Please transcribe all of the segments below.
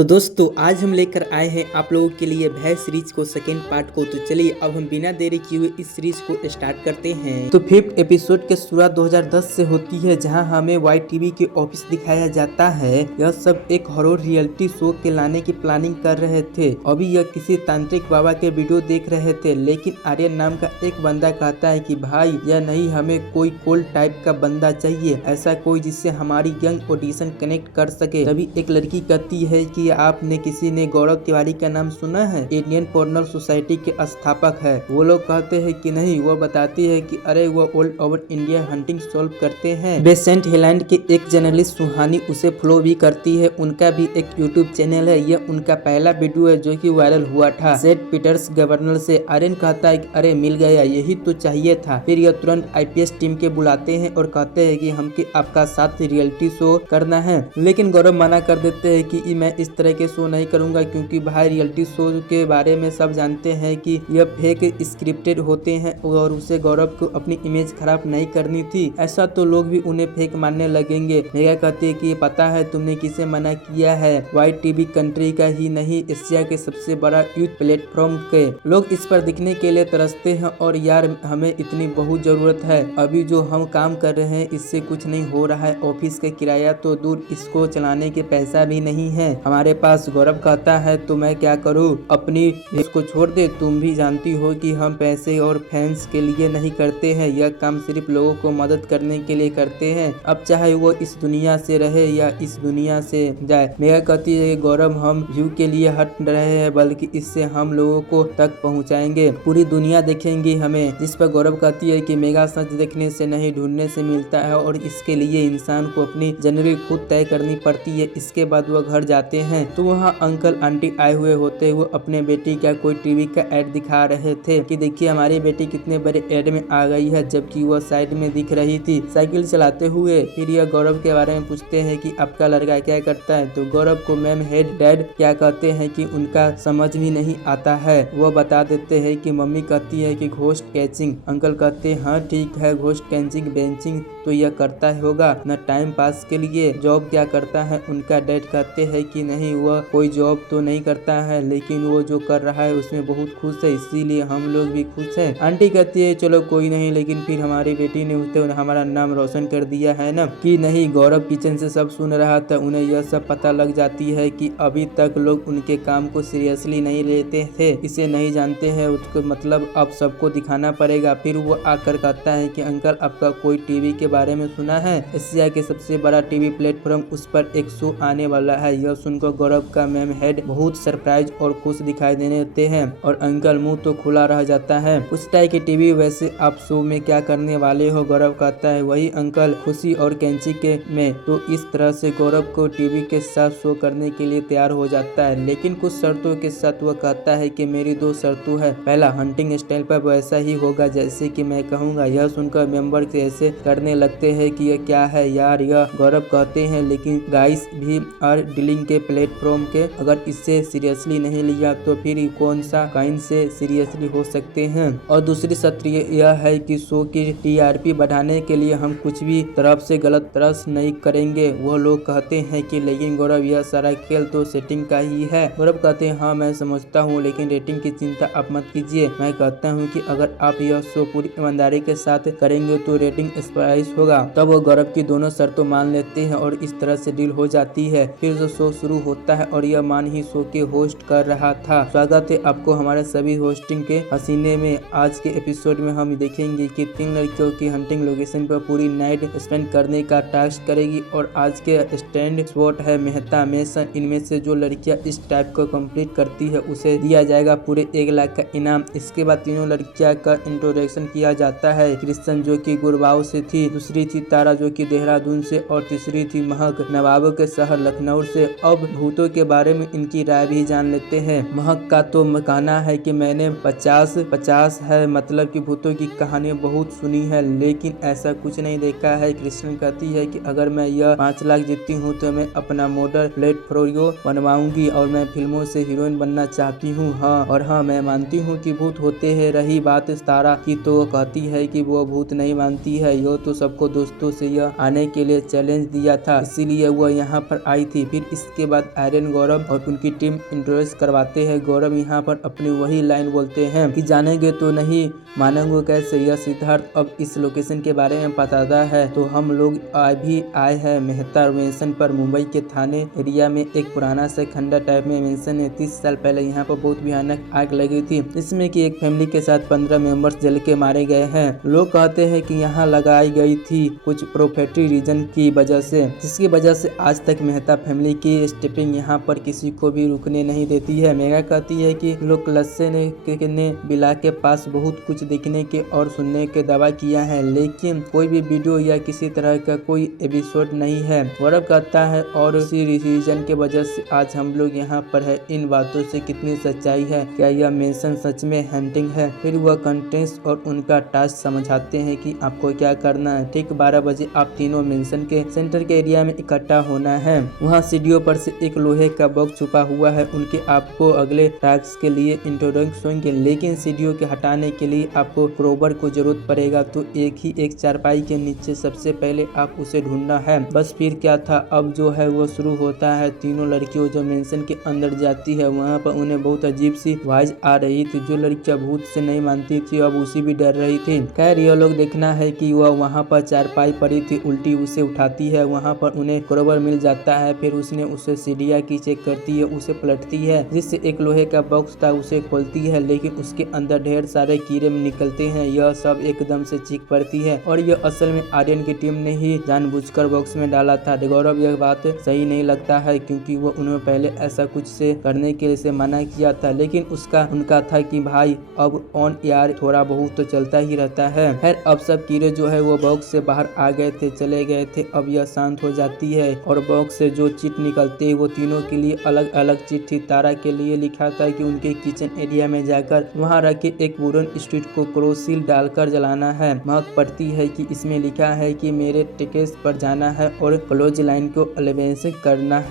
तो दोस्तों आज हम लेकर आए हैं आप लोगों के लिए भय सीरीज को सेकेंड पार्ट को। तो चलिए अब हम बिना देरी किए हुए इस सीरीज को स्टार्ट करते हैं। तो फिफ्थ एपिसोड के शुरुआत 2010 से होती है, जहां हमें वाई टीवी के ऑफिस दिखाया जाता है। यह सब एक हॉरर रियलिटी शो के लाने की प्लानिंग कर रहे थे। अभी यह किसी तांत्रिक बाबा के वीडियो देख रहे थे, लेकिन आर्यन नाम का एक बंदा कहता है कि भाई यह नहीं, हमें कोई कोल्ड टाइप का बंदा चाहिए, ऐसा कोई जिससे हमारी यंग ऑडिशन कनेक्ट कर सके। तभी एक लड़की कहती है कि आपने किसी ने गौरव तिवारी का नाम सुना है? इंडियन पोर्नल सोसाइटी के स्थापक है। वो लोग कहते हैं कि नहीं। वो बताती है कि अरे वो all over India hunting solve करते हैं। बेसेंट हिलैंड के एक जर्नलिस्ट सुहानी उसे फॉलो भी करती है। उनका भी एक यूट्यूब चैनल है। यह उनका पहला वीडियो है जो कि वायरल हुआ था। सेंट पीटर्स गवर्नर से आर्यन कहता है कि अरे मिल गया, यही तो चाहिए था। फिर यह तुरंत आईपीएस टीम के बुलाते हैं और कहते हैं कि हमके आपका साथ रियलिटी शो करना है, लेकिन गौरव मना कर देते हैं कि मैं इस तरह के शो नहीं करूंगा, क्योंकि भाई रियलिटी शो के बारे में सब जानते हैं कि यह फेक स्क्रिप्टेड होते हैं और उसे गौरव को अपनी इमेज खराब नहीं करनी थी। ऐसा तो लोग भी उन्हें फेक मानने लगेंगे। मेगा कहती है कि पता है तुमने किसे मना किया है? वाई टीवी कंट्री का ही नहीं, एशिया के सबसे बड़ा यूथ प्लेटफॉर्म के लोग इस पर दिखने के लिए तरसते हैं। और यार हमें इतनी बहुत जरूरत है। अभी जो हम काम कर रहे हैं इससे कुछ नहीं हो रहा है। ऑफिस का किराया तो दूर, इसको चलाने के पैसा भी नहीं है हमारे पास। गौरव कहता है तो मैं क्या करूं, अपनी इसको छोड़ दे। तुम भी जानती हो कि हम पैसे और फैंस के लिए नहीं करते हैं। यह काम सिर्फ लोगों को मदद करने के लिए करते हैं, अब चाहे वो इस दुनिया से रहे या इस दुनिया से जाए। मेगा कहती है गौरव हम व्यू के लिए हट रहे हैं, बल्कि इससे हम लोगों को तक पहुंचाएंगे, पूरी दुनिया देखेंगी हमें। जिस पर गौरव कहती है कि मेगा सच देखने से नहीं ढूंढने से मिलता है, और इसके लिए इंसान को अपनी जिंदगी खुद तय करनी पड़ती है। इसके बाद वह घर जाते हैं तो वहाँ अंकल आंटी आए हुए होते। वो अपने बेटी का कोई टीवी का एड दिखा रहे थे कि देखिए हमारी बेटी कितने बड़े एड में आ गई है, जबकि वह साइड में दिख रही थी साइकिल चलाते हुए। फिर यह गौरव के बारे में पूछते हैं कि आपका लड़का क्या करता है? तो गौरव को मैम हेड डैड क्या कहते हैं कि उनका समझ भी नहीं आता है। वो बता देते हैं कि मम्मी कहती है कि घोस्ट कैचिंग। अंकल कहते हैं हाँ ठीक है, घोस्ट कैचिंग बेंचिंग तो यह करता होगा न, टाइम पास के लिए। जॉब क्या करता है? उनका डैड कहते हैं कि नहीं वह कोई जॉब तो नहीं करता है, लेकिन वो जो कर रहा है उसमें बहुत खुश है, इसीलिए हम लोग भी खुश हैं। आंटी कहती है चलो कोई नहीं, लेकिन फिर हमारी बेटी ने उससे हमारा नाम रोशन कर दिया है ना कि नहीं। गौरव किचन से सब सुन रहा था। उन्हें यह सब पता लग जाती है कि अभी तक लोग उनके काम को सीरियसली नहीं लेते थे, इसे नहीं जानते हैं, उसको मतलब अब सबको दिखाना पड़ेगा। फिर वो आकर कहता है कि अंकल आपका कोई टीवी के बारे में सुना है? एशिया के सबसे बड़ा टीवी प्लेटफॉर्म, उस पर एक शो आने वाला है। यह सुनकर गौरव का मैम हेड बहुत सरप्राइज और खुश दिखाई देने लगते हैं, और अंकल मुंह तो खुला रह जाता है। पूछता है कि टीवी वैसे आप शो में क्या करने वाले हो? गौरव कहता है वही अंकल, खुशी और कैंची के में। तो इस तरह से गौरव को टीवी के साथ शो करने के लिए तैयार हो जाता है, लेकिन कुछ शर्तों के साथ। वह कहता है कि मेरी 2 शर्तों है। पहला, हंटिंग स्टाइल पर वैसा ही होगा जैसे कि मैं कहूँगा। यह सुनकर मेंबर ऐसे करने लगते हैं कि यह क्या है यार यह। गौरव कहते हैं लेकिन गाइस भी आर डीलिंग के प्लेटफॉर्म के, अगर इससे सीरियसली नहीं लिया तो फिर कौन सा काइंड से सीरियसली हो सकते हैं। और दूसरी शर्त यह है कि शो की टीआरपी बढ़ाने के लिए हम कुछ भी तरफ से गलत तरस नहीं करेंगे। वह लोग कहते हैं कि लेकिन गौरव यह सारा खेल तो सेटिंग का ही है। गौरव कहते हैं हाँ मैं समझता हूँ, लेकिन रेटिंग की चिंता आप मत कीजिए। मैं कहता हूँ कि अगर आप यह शो पूरी ईमानदारी के साथ करेंगे तो रेटिंग स्पाइस होगा। तब वो गौरव की दोनों शर्तों मान लेते हैं और इस तरह से डील हो जाती है। फिर जो शो शुरू होता है और यह मान ही शो के होस्ट कर रहा था। स्वागत है आपको हमारे सभी होस्टिंग के हसीने में। आज के एपिसोड में हम देखेंगे कि 3 लड़कियों की हंटिंग लोकेशन पर पूरी नाइट स्पेंड करने का टास्क करेगी, और आज के स्टैंड स्पॉट है मेहता मेसन। इनमें से जो लड़कियां इस टाइप को कंप्लीट करती है उसे दिया जाएगा पूरे 1 लाख का इनाम। इसके बाद तीनों लड़कियां का इंट्रोडक्शन किया जाता है। क्रिश्चियन जो कि गुड़गांव से थी, दूसरी थी तारा जो कि देहरादून से, और तीसरी थी महक नवाबों के शहर लखनऊ से। अब भूतों के बारे में इनकी राय भी जान लेते हैं। महक का तो कहना है कि मैंने 50 है, मतलब कि भूतों की कहानी बहुत सुनी है, लेकिन ऐसा कुछ नहीं देखा है। कृष्ण कहती है कि अगर मैं यह 5 लाख जीतती हूँ तो मैं अपना मॉडल प्लेटफॉर्म बनवाऊंगी और मैं फिल्मों से हीरोइन बनना चाहती हूँ। हाँ और हाँ मैं मानती हूँ कि भूत होते हैं। रही बात तारा की तो वो कहती है कि वो भूत नहीं मानती है। यो तो सबको दोस्तों से यह आने के लिए चैलेंज दिया था, इसीलिए वो यहाँ पर आई थी। फिर इसके बाद बाद आर्यन गौरव और उनकी टीम इंट्रोड्यूस करवाते हैं। गौरव यहाँ पर अपनी वही लाइन बोलते हैं कि जानेंगे तो नहीं मानेंगे कैसे। यह सिद्धार्थ अब इस लोकेशन के बारे में बताता है। तो हम लोग अभी आए हैं मेहता मेंशन पर। मुंबई के थाने एरिया में एक पुराना सा खंडर टाइप में मेंशन है। 30 साल पहले यहाँ पर बहुत भयानक आग लगी थी, इसमें कि एक फैमिली के साथ 15 मेंबर्स जल के मारे गए हैं। लोग कहते हैं कि यहाँ लगाई गई थी कुछ प्रोफेटरी रीजन की वजह से, जिसकी वजह से आज तक मेहता फैमिली की स्टेपिंग यहाँ पर किसी को भी रुकने नहीं देती है। मेगा कहती है कि लोग लस्से ने बिला के पास बहुत कुछ देखने के और सुनने के दावा किया है, लेकिन कोई भी वीडियो या किसी तरह का कोई एपिसोड नहीं है। गौरव कहता है और इसी रीजन के वजह से आज हम लोग यहाँ पर है। इन बातों से कितनी सच्चाई है? क्या यह मेंशन सच में हंटिंग है? फिर वह कंटेंट्स और उनका टास्क समझाते हैं कि आपको क्या करना है। ठीक 12 बजे आप तीनों मेंशन के सेंटर के एरिया में इकट्ठा होना है। वहाँ सीढ़ियों पर से एक लोहे का बॉक्स छुपा हुआ है। उनके आपको अगले टास्क के लिए इंट्रोडक्शन होंगे, लेकिन सीढ़ियों के हटाने के लिए आपको क्रोबर को जरूरत पड़ेगा। तो एक चारपाई के नीचे सबसे पहले आप उसे ढूंढना है। बस फिर क्या था, अब जो है वो शुरू होता है। तीनों लड़कियों जो मेंशन के अंदर जाती है, वहाँ पर उन्हें बहुत अजीब सी आवाज आ रही थी। जो लड़कियां भूत से नहीं मानती थी अब उसी भी डर रही थी। खैर ये लोग देखना है कि वह वहाँ पर चारपाई पड़ी थी, उल्टी उसे उठाती है। वहाँ पर उन्हें क्रोबर मिल जाता है। फिर उसने उसे सीढ़ियाँ की चेक करती है, उसे पलटती है, जिससे एक लोहे का बॉक्स था उसे खोलती है, लेकिन उसके अंदर ढेर सारे कीड़े निकलते हैं। यह सब एकदम से चीख पड़ती है और यह असल में आर्यन की टीम ने ही जानबूझकर बॉक्स में डाला था। गौरव यह बात सही नहीं लगता है, क्योंकि वो उन्होंने पहले ऐसा कुछ से करने के लिए मना किया था, लेकिन उनका था कि भाई अब ऑन यार थोड़ा बहुत तो चलता ही रहता है। खैर अब सब कीड़े जो है वो बॉक्स से बाहर आ गए थे, चले गए थे। अब यह शांत हो जाती है और बॉक्स से जो चिट निकलते वो तीनों के लिए अलग अलग चिट थी। तारा के लिए लिखा था कि उनके किचन एरिया में जाकर वहाँ रखे एक वुडन स्ट्रीट को क्रोसिल डालकर जलाना है। महक पड़ती है कि इसमें लिखा है कि मेरे टिकट पर जाना है और क्लोज लाइन को एलिवेशन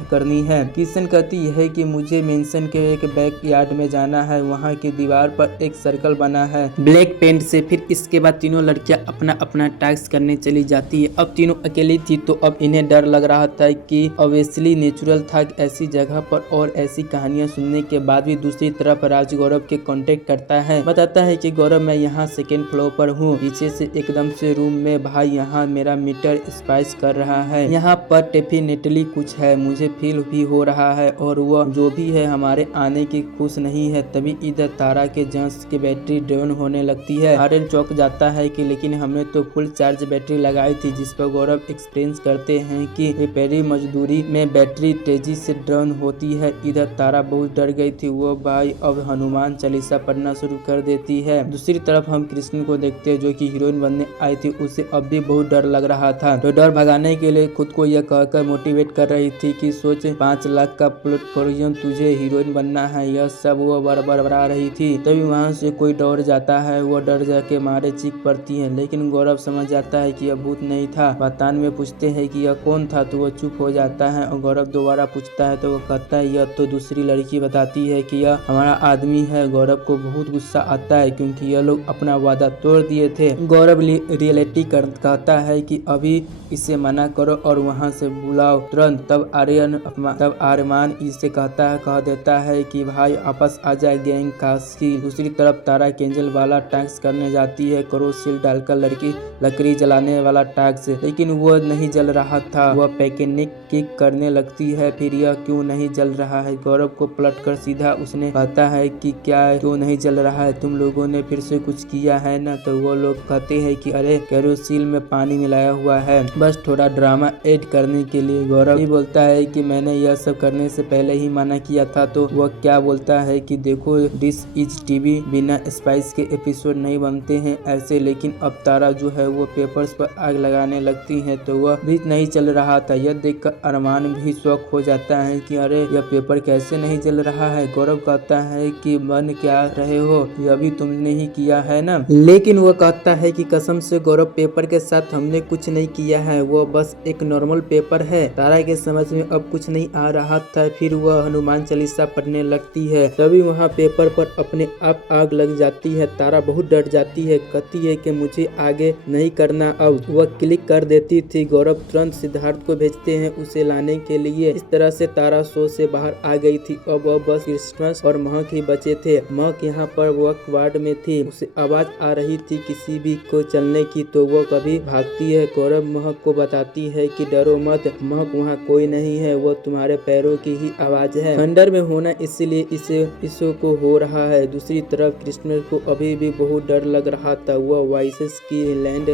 करनी है। किशन कहती है कि मुझे मेंशन के एक बैक यार्ड में जाना है, वहाँ की दीवार पर एक सर्कल बना है ब्लैक पेंट से। फिर इसके बाद तीनों लड़कियां अपना अपना टास्क करने चली जाती है। अब तीनों अकेली थी तो अब इन्हें डर लग रहा था कि ऑब्वियसली नेचुरल था ऐसी जगह पर और ऐसी कहानियां सुनने के बाद भी। दूसरी तरफ राज गौरव के कांटेक्ट करता है, बताता है कि गौरव मैं यहाँ सेकेंड फ्लोर पर हूँ। पीछे से एकदम से रूम में भाई यहाँ मेरा मीटर स्पाइस कर रहा है, यहाँ पर डेफिनेटली कुछ है, मुझे फील भी हो रहा है और वह जो भी है हमारे आने की खुश नहीं है। तभी इधर तारा के जंस की बैटरी डाउन होने लगती है। आर्यन चौंक जाता है कि लेकिन हमने तो फुल चार्ज बैटरी लगाई थी, जिस पर गौरव एक्सपीरियंस करते हैं कि रिपेयरिंग मजदूरी में बैटरी तेजी से डाउन होती है। इधर तारा बहुत डर गई थी, वो भाई अब हनुमान चालीसा पढ़ना शुरू कर देती है। दूसरी तरफ हम कृष्ण को देखते हैं जो कि हीरोइन बनने आई थी, उसे अब भी बहुत डर लग रहा था। तो डर भगाने के लिए खुद को यह कहकर मोटिवेट कर रही थी कि सोच 5 लाख का प्लेटफॉर्म तुझे हीरोइन बनना है। यह सब वो बरबरा रही थी। तभी वहाँ से कोई डर जाता है, वो डर जाके मारे चीख पड़ती है, लेकिन गौरव समझ जाता है कि यह भूत नहीं था। बतान में पूछते हैं कि यह कौन था, तो वह चुप हो जाता है और गौरव दोबारा पूछता है तो वो कहता है यह तो दूसरी लड़की बताती है कि यह हमारा आदमी है। गौरव को बहुत गुस्सा आता है क्योंकि यह लोग अपना वादा तोड़ दिए थे। गौरव रियलिटी कहता है कि अभी इसे मना करो और वहाँ से बुलाओ तुरंत। तब आर्यमान इसे कह देता है कि भाई आपस आ जाए गैंग काश की। दूसरी तरफ तारा केंजल वाला टास्क करने जाती है, क्रोसिल डालकर लकड़ी जलाने वाला टास्क, लेकिन वह नहीं जल रहा था। वह पैकेनिक किक करने लगती है, फिर यह क्यों नहीं जल रहा है। गौरव को पलट कर सीधा उसने कहता है कि क्या क्यों नहीं जल रहा है, तुम लोगों ने फिर से कुछ किया है ना। तो वो लोग कहते हैं कि अरे कैरोसिल में पानी मिलाया हुआ है, बस थोड़ा ड्रामा ऐड करने के लिए। गौरव भी बोलता है कि मैंने यह सब करने से पहले ही मना किया था। तो वह क्या बोलता है कि देखो दिस इज टीवी, बिना स्पाइस के एपिसोड नहीं बनते हैं ऐसे। लेकिन अब तारा जो है वो पेपर्स पर आग लगाने लगती है, तो वह भी नहीं चल रहा था। यह देखकर अरमान भी शौक हो जाता है कि अरे यह पेपर कैसे नहीं जल रहा है। गौरव कहता है कि बन क्या रहे हो, यह भी तुमने ही किया है ना। लेकिन वह कहता है कि कसम से गौरव पेपर के साथ हमने कुछ नहीं किया है, वो बस एक नॉर्मल पेपर है। तारा के समझ में अब कुछ नहीं आ रहा था। फिर वह हनुमान चालीसा पढ़ने लगती है, तभी वहाँ पेपर पर अपने आप आग लग जाती है। तारा बहुत डर जाती है, कहती है कि मुझे आगे नहीं करना। अब वह क्लिक कर देती थी। गौरव तुरंत सिद्धार्थ को भेजते हैं उसे लाने के लिए। इस तरह तरह से तारा शो से बाहर आ गई थी। अब वह बस क्रिसमस और महक ही बचे थे। महक यहाँ पर वर्क वार्ड में थी। उसे आवाज आ रही थी किसी भी को चलने की, तो वो कभी भागती है। गौरव महक को बताती है कि डरो मत महक, वहाँ कोई नहीं है, वो तुम्हारे पैरों की ही आवाज है। खंडर में होना इसलिए इसे को हो रहा है। दूसरी तरफ क्रिसमस को अभी भी बहुत डर लग रहा था। वह वॉइसेस की लैंड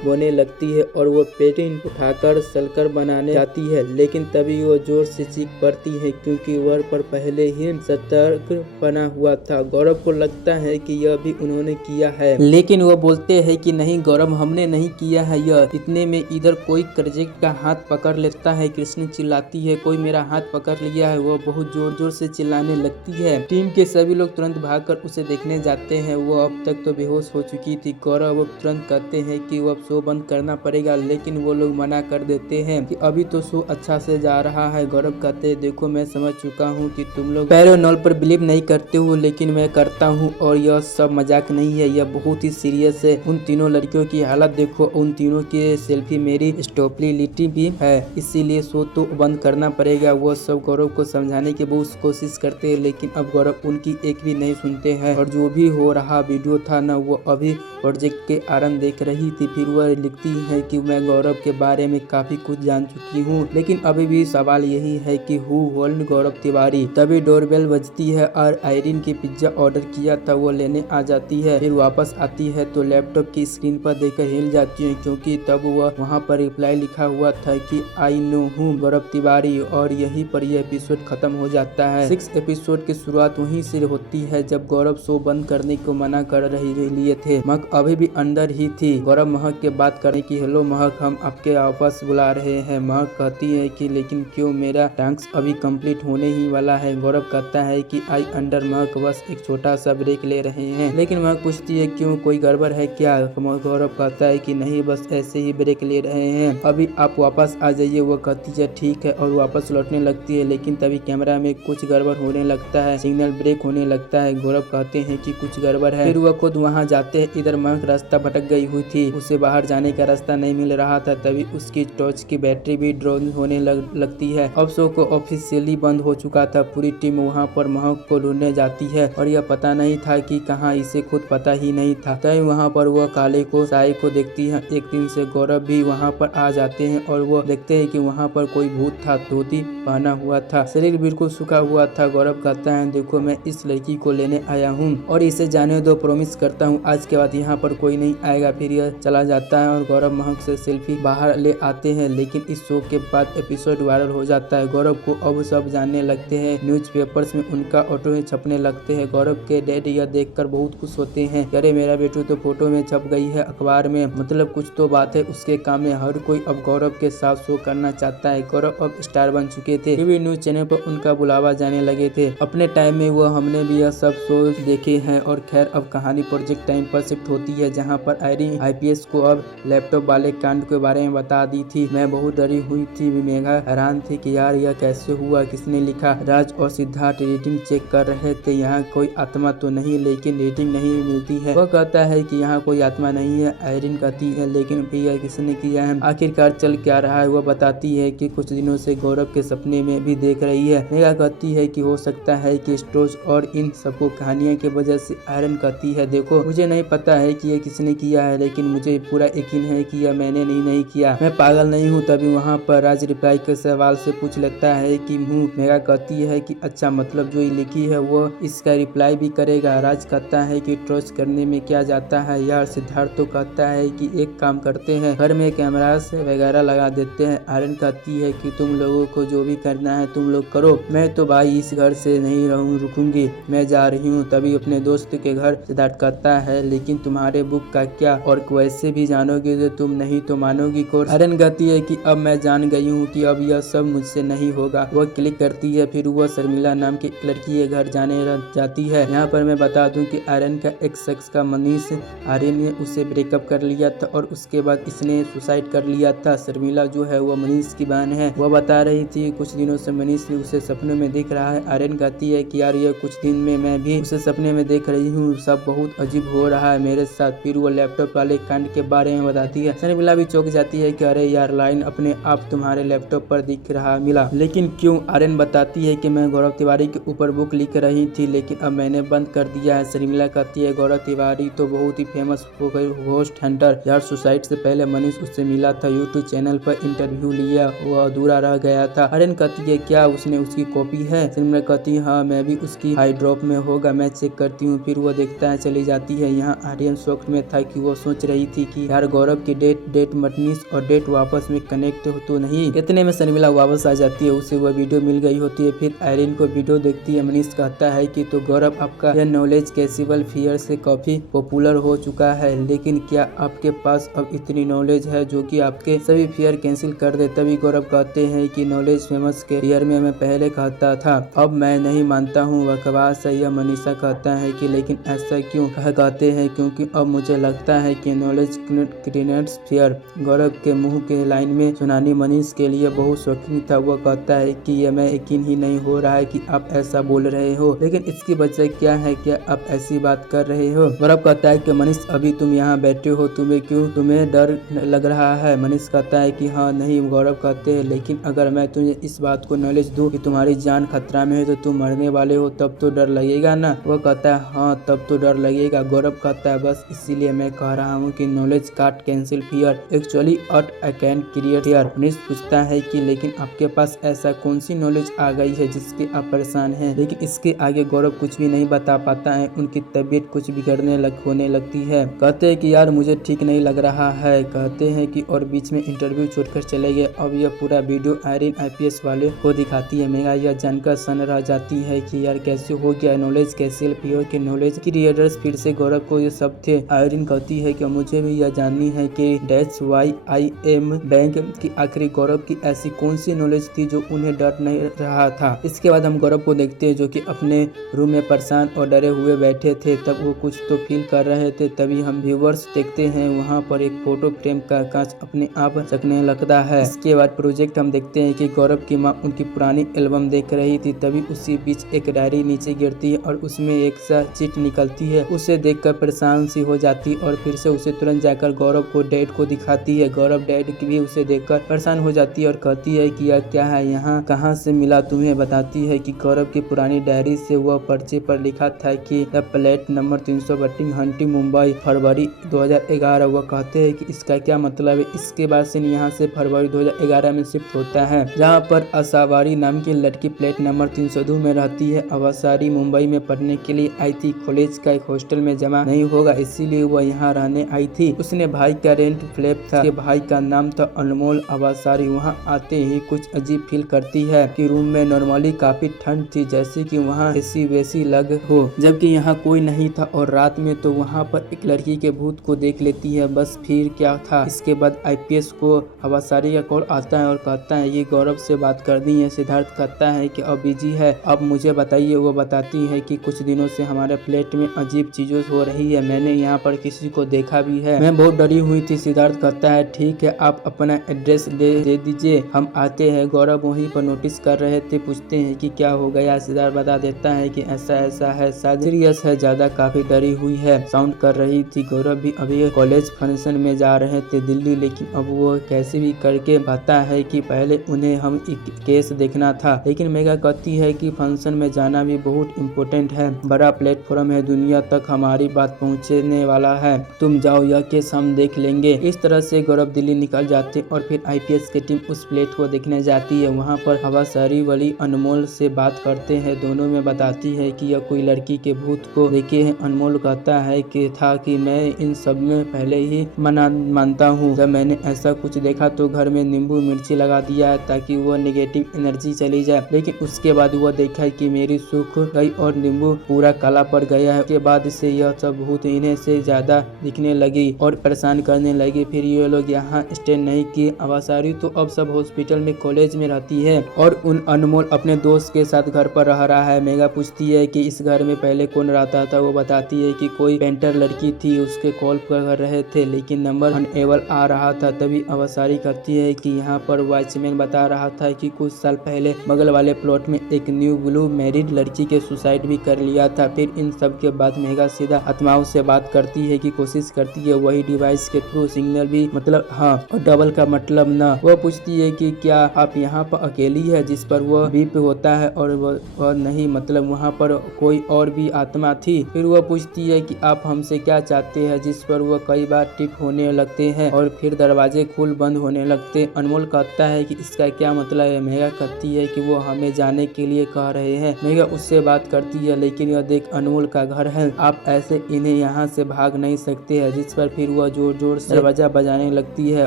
बोने लगती है और वो पेटिन उठाकर सलकर बनाने जाती है, लेकिन तभी वो जोर से चीख पड़ती है क्योंकि वह पर पहले ही सतर्क बना हुआ था। गौरव को लगता है कि यह भी उन्होंने किया है, लेकिन वो बोलते हैं कि नहीं गौरव, हमने नहीं किया है यह। इतने में इधर कोई कर्जेक का हाथ पकड़ लेता है। कृष्ण चिल्लाती है कोई मेरा हाथ पकड़ लिया है। वो बहुत जोर जोर से चिल्लाने लगती है। टीम के सभी लोग तुरंत भागकर उसे देखने जाते हैं। वो अब तक तो बेहोश हो चुकी थी। गौरव तुरंत कहते हैं कि वो अब शो बंद करना पड़ेगा, लेकिन वो लोग मना कर देते हैं कि अभी तो शो अच्छा से जा रहा है। गौरव कहते हैं देखो मैं समझ चुका हूँ कि तुम लोग पैरानॉर्मल पर बिलीव नहीं करते हो, लेकिन मैं करता हूँ और यह सब मजाक नहीं है, यह बहुत ही सीरियस है। उन तीनों लड़कियों की हालत देखो, उन तीनों की सेल्फी मेरी स्टॉपलिटी भी है, इसीलिए शो तो बंद करना पड़ेगा। वो सब गौरव को समझाने की बहुत कोशिश करते हैं, लेकिन अब गौरव उनकी एक भी नहीं सुनते हैं। और जो भी हो रहा वीडियो था ना, वो अभी प्रोजेक्ट के आरंभ देख रही थी। फिर वह लिखती है कि मैं गौरव के बारे में काफी कुछ जान चुकी हूँ, लेकिन अभी भी सवाल यही है कि हु होल्ड गौरव तिवारी। तभी डोरबेल बजती है और आयरिन की पिज्जा ऑर्डर किया था वो लेने आ जाती है। फिर वापस आती है तो लैपटॉप की स्क्रीन पर देखकर हिल जाती है, क्योंकि तब वह वहाँ पर रिप्लाई लिखा हुआ था कि आई नो हूँ गौरव तिवारी। और यहीं पर यह एपिसोड खत्म हो जाता है। 6 एपिसोड की शुरुआत वहीं से होती है जब गौरव शो बंद करने को मना कर लिए थे। महक अभी भी अंदर ही थी। गौरव महक के बात करने की हेलो महक, हम आपके वापस बुला रहे हैं। महक कहती है कि लेकिन क्यों, मेरा टास्क अभी कंप्लीट होने ही वाला है। गौरव कहता है कि आई अंडर महक, बस एक छोटा सा ब्रेक ले रहे हैं। लेकिन महक पूछती है क्यों, कोई गड़बड़ है क्या? गौरव कहता है कि नहीं, बस ऐसे ही ब्रेक ले रहे हैं, अभी आप वापस आ जाइए। वो कहती है ठीक है और वापस लौटने लगती है, लेकिन तभी कैमरा में कुछ गड़बड़ होने लगता है, सिग्नल ब्रेक होने लगता है। गौरव कहते हैं कि कुछ गड़बड़ है। फिर वह खुद वहां जाते हैं। इधर महक रास्ता भटक गई हुई थी, उसे बाहर जाने का रास्ता नहीं मिल रहा था। तभी उसकी टॉर्च की बैटरी भी ड्रोन होने लगती है। अब शो को ऑफिशियली बंद हो चुका था। पूरी टीम वहां पर महक को ढूंढने जाती है और यह पता नहीं था कि कहाँ, इसे खुद पता ही नहीं था। तभी वहाँ पर वह काले को साई को देखती है। एक दिन से गौरव भी वहाँ पर आ जाते हैं और वो देखते हैं कि वहाँ पर कोई भूत था, धोती पहना हुआ था, शरीर बिल्कुल सूखा हुआ था। गौरव कहता है देखो मैं इस लड़की को लेने आया हूँ और इसे जाने दो, प्रॉमिस करता हूँ आज के बाद यहाँ पर कोई नहीं आएगा। फिर यह चला जाता है और गौरव महक से सेल्फी बाहर ले आते हैं। लेकिन इस शो के बाद एपिसोड वायरल हो जाता है। गौरव को अब सब जानने लगते हैं, न्यूज़पेपर्स में उनका ऑटो छपने लगते हैं। गौरव के डैड यह देखकर बहुत खुश होते हैं, अरे मेरा बेटू तो फोटो में छप गई है अखबार में, मतलब कुछ तो बात है उसके काम में। हर कोई अब गौरव के साथ शो करना चाहता है। गौरव अब स्टार बन चुके थे। टीवी न्यूज चैनल पर उनका बुलावा जाने लगे थे। अपने टाइम में वो हमने भी यह सब शो देखे हैं। और खैर अब कहानी प्रोजेक्ट टाइम पर शिफ्ट होती है, जहाँ पर आयरिन आईपीएस को अब लैपटॉप वाले कांड के बारे में बता दी थी। मैं बहुत डरी हुई थी। मेघा हैरान थी कि यार यह कैसे हुआ, किसने लिखा। राज और सिद्धार्थ रेटिंग चेक कर रहे थे, यहाँ कोई आत्मा तो नहीं, लेकिन रेटिंग नहीं मिलती है। वह कहता है कि यहाँ कोई आत्मा नहीं है। आयरिन कहती है लेकिन भैया किसने किया है, आखिरकार चल क्या रहा है। वह बताती है कि कुछ दिनों से गौरव के सपने में भी देख रही है। मेघा कहती है कि हो सकता है कि स्टोज और इन सबको कहानियों की वजह से। आयरन कहती है देखो मुझे नहीं पता है कि ये किसने किया है, लेकिन मुझे पूरा यकीन है कि यह मैंने नहीं किया, मैं पागल नहीं हूँ। तभी वहाँ पर राज रिप्लाई के सवाल से पूछ लेता है कि हूँ। मेघा कहती है कि अच्छा, मतलब जो लिखी है वो इसका रिप्लाई भी करेगा। राज कहता है कि ट्रस्ट करने में क्या जाता है यार। सिद्धार्थ तो कहता है कि एक काम करते हैं, घर में कैमरा वगैरह लगा देते हैं। आयरन कहती है कि तुम लोगों को जो भी करना है तुम लोग करो, मैं तो भाई इस घर से नहीं रुकूंगी, मैं जा रही हूँ। तभी अपने दोस्त के घर सिद्धार्थ कहता है लेकिन तुम्हारे बुक का क्या, और वैसे भी जानोगे तो तुम नहीं तो मानोगी कोर्स। आयरन कहती है कि अब मैं जान गई हूँ कि अब यह सब मुझसे नहीं होगा। वह क्लिक करती है। फिर वह शर्मिला नाम की लड़की के घर जाने जाती है। यहाँ पर मैं बता दूं कि आयरन का एक शख्स का मनीष, आर्यन ने उसे ब्रेकअप कर लिया था और उसके बाद इसने सुसाइड कर लिया था। शर्मिला जो है वो मनीष की बहन है। वह बता रही थी कुछ दिनों से मनीष ने उसे सपनों में देख रहा है। आर्यन कहती है कि यार ये कुछ दिन में मैं भी उसे सपने में देख रही हूँ, सब बहुत अजीब हो रहा है मेरे साथ। फिर वो लैपटॉप वाले कांड के बारे में बताती है। शर्मिला भी चौंक जाती है कि अरे यार लाइन अपने आप तुम्हारे लैपटॉप पर दिख रहा, मिला। लेकिन क्यों? आर्यन बताती है कि मैं गौरव तिवारी के ऊपर बुक लिख रही थी, लेकिन अब मैंने बंद कर दिया है। शर्मिला कहती है गौरव तिवारी तो बहुत ही फेमस घोस्ट हंटर यार, सुसाइड से पहले मनीष उससे मिला था, यूट्यूब चैनल पर इंटरव्यू लिया, वो अधूरा रह गया था। आर्यन कहती है क्या उसने उसकी कॉपी है? शर्मिला कहती है हाँ, मैं भी उसकी हाई ड्रॉप में होगा, मैं चेक करती हूँ। फिर वो देखता है चली जाती है। यहाँ आर्यन शॉक में था कि वो सोच रही थी कि यार गौरव की डेट मनीष और डेट वापस में कनेक्ट हो तो नहीं। इतने में शर्मिला वापस आ जाती है, उसे वह वीडियो मिल गई होती है। फिर आर्यन को वीडियो देखती है। मनीष कहता है कि तो गौरव आपका यह नॉलेज कैसिबल फियर से काफी पॉपुलर हो चुका है, लेकिन क्या आपके पास अब इतनी नॉलेज है जो कि आपके सभी फियर कैंसिल कर दे? तभी गौरव कहते हैं कि नॉलेज फेमस के फियर में मैं पहले कहता था, अब मैं नहीं मानता हूँ, बकवास है यह। मनीषा कहता है कि लेकिन ऐसा क्यों? कहते हैं क्योंकि अब मुझे लगता है कि नॉलेज क्रिएट्स फियर। गौरव के मुंह के लाइन में सुनानी मनीष के लिए बहुत शौकीन था। वह कहता है कि यह मैं यकीन ही नहीं हो रहा है कि आप ऐसा बोल रहे हो, लेकिन इसकी वजह क्या है? क्या आप ऐसी बात कर रहे हो? गौरव कहता है कि मनीष अभी तुम यहाँ बैठे हो, तुम्हें डर लग रहा है? मनीष कहता है कि हाँ नहीं। गौरव कहते हैं लेकिन अगर मैं तुझे इस बात को नॉलेज दूं कि तुम्हारी जान खतरा में है तो तुम मरने वाले हो, तब तो डर लगेगा ना? वह कहता है हाँ तब तो डर लगेगा। गौरव कहता है बस इसीलिए मैं कह रहा हूँ कि नॉलेज काट cancel fear, actually I can create fear. Manish पूछता है कि लेकिन आपके पास ऐसा कौन सी नॉलेज आ गई है जिसके आप परेशान हैं? लेकिन इसके आगे गौरव कुछ भी नहीं बता पाता है। उनकी तबीयत कुछ बिगड़ने होने लगती है। कहते हैं कि यार मुझे ठीक नहीं लग रहा है। कहते हैं कि और बीच में इंटरव्यू छोड़कर चले गए। अब यह पूरा वीडियो आर्यन IPS वाले को दिखाती है। मेगा यह जानकर सन रह जाती है कि यार कैसे हो गया नॉलेज कैंसिल फियर के नॉलेज क्रिएटर्स फिर से गौरव को ये सब थे। आर्यन कहती है कि मुझे भी यह जाननी है कि that's why I am bank की आखिरी गौरव की ऐसी कौन सी नॉलेज थी जो उन्हें डर नहीं रहा था। इसके बाद हम गौरव को देखते हैं जो कि अपने रूम में परेशान और डरे हुए बैठे थे। तब वो कुछ तो फील कर रहे थे। तभी हम व्यूवर्स देखते हैं वहाँ पर एक फोटो फ्रेम का कांच अपने आप चकने लगता है। इसके बाद प्रोजेक्ट हम देखते हैं कि गौरव की माँ उनकी पुरानी एल्बम देख रही थी। तभी उसी बीच एक डायरी नीचे गिरती है और उसमें एक सा चिट निकलती है। उसे देखकर परेशान सी हो जाती और फिर से उसे तुरंत जाकर गौरव को डैड को दिखाती है। गौरव डैड भी उसे देखकर परेशान हो जाती है और कहती है कि यह क्या है, यहाँ कहाँ से मिला तुम्हें? बताती है कि गौरव की पुरानी डायरी से वह पर्चे पर लिखा था कि द प्लेट नंबर 332 हंटी मुंबई फरवरी 2011। वह कहते हैं कि इसका क्या मतलब है? इसके बाद से यहाँ से फरवरी 2011 में शिफ्ट होता है, जहाँ पर असावारी नाम की लड़की प्लेट नंबर 302 में रहती है। अवसारी मुंबई में पढ़ने के लिए आई थी। कॉलेज का एक हॉस्टल में जमा नहीं होगा इसीलिए वह यहाँ रहने आई थी। उसने भाई का रेंट फ्लैट था। उसके भाई का नाम था अनमोल अवसारी। वहाँ आते ही कुछ अजीब फील करती है कि रूम में नॉर्मली काफी ठंड थी, जैसे कि वहाँ एसी वेसी लग हो, जबकि यहाँ कोई नहीं था। और रात में तो वहाँ पर एक लड़की के भूत को देख लेती है। बस फिर क्या था? इसके बाद IPS को अवसारी का कॉल आता है और कहता है ये गौरव से बात कर दी है। सिद्धार्थ कहता है कि अब बिजी है, अब मुझे बताइए। वो बताती है कि कुछ दिनों से हमारे फ्लैट में अजीब चीजें हो रही है, मैंने यहाँ पर किसी को देखा भी है, मैं बहुत डरी हुई थी। सिद्धार्थ कहता है ठीक है आप अपना एड्रेस दे दीजिए, हम आते हैं। गौरव वहीं पर नोटिस कर रहे थे। पूछते हैं कि क्या हो गया? सिद्धार्थ बता देता है कि ऐसा है, शायद सीरियस है, ज्यादा काफी डरी हुई है, साउंड कर रही थी। गौरव भी अभी कॉलेज फंक्शन में जा रहे थे दिल्ली, लेकिन अब वो कैसे भी करके कहता है कि पहले उन्हें हम एक केस देखना था। लेकिन मेगा कहती है कि फंक्शन में जाना भी बहुत इम्पोर्टेंट है, बड़ा प्लेटफॉर्म है, दुनिया तक हमारी बात पहुंचने वाला है, तुम जाओ यह केस हम देख लेंगे। इस तरह से गौरव दिल्ली निकल जाते और फिर IPS की टीम उस प्लेट को देखने जाती है। वहाँ पर अवसारी वाली अनमोल से बात करते हैं। दोनों में बताती है कि यह कोई लड़की के भूत को देखे हैं। अनमोल कहता है कि मैं इन सब में पहले ही मानता हूँ। जब मैंने ऐसा कुछ देखा तो घर में नींबू मिर्ची लगा दिया है ताकि वह नेगेटिव एनर्जी चली जाए, लेकिन उसके बाद वह देखा कि मेरी सूख गई और नींबू पूरा काला पड़ गया है। उसके बाद से यह सब भूत इन्हें से ज्यादा दिखने लगी और परेशान करने लगी। फिर ये लोग यहाँ स्टे नहीं किए। अवसारी तो अब सब हॉस्पिटल में कॉलेज में रहती है और उन अनमोल अपने दोस्त के साथ घर पर रह रहा है। मेगा पूछती है कि इस घर में पहले कौन रहता था? वो बताती है कि कोई पेंटर लड़की थी, उसके कॉल कर रहे थे लेकिन नंबर अनएबल आ रहा था। तभी अवसारी कहती है कि यहाँ पर वॉचमैन बता रहा था कि कुछ साल पहले बगल वाले प्लॉट में एक न्यू ब्लू मैरिड लड़की के सुसाइड भी कर लिया था। फिर इन सब के बाद मेगा सीधा आत्माओं से बात करती है कि कोशिश करती है वही डिवाइस के थ्रू सिग्नल भी मतलब हाँ और डबल का मतलब ना। वो पूछती है कि क्या आप यहाँ पर अकेली है, जिस पर वह बीप होता है और वह नहीं मतलब वहाँ पर कोई और भी आत्मा थी। फिर वह पूछती है कि आप हमसे क्या चाहते हैं, जिस पर वह कई बार टिप होने लगते हैं और फिर दरवाजे खुल बंद होने लगते। अनमोल कहता है कि इसका क्या मतलब है। मेघा कहती है कि वो हमें जाने के लिए कह रहे हैं। मेघा उससे बात करती है, लेकिन यह देख अनमोल का घर है, आप ऐसे इन्हें यहाँ से भाग नहीं सकते हैं। जिस पर फिर वह जोर जोर से दरवाजा बजाने लगती है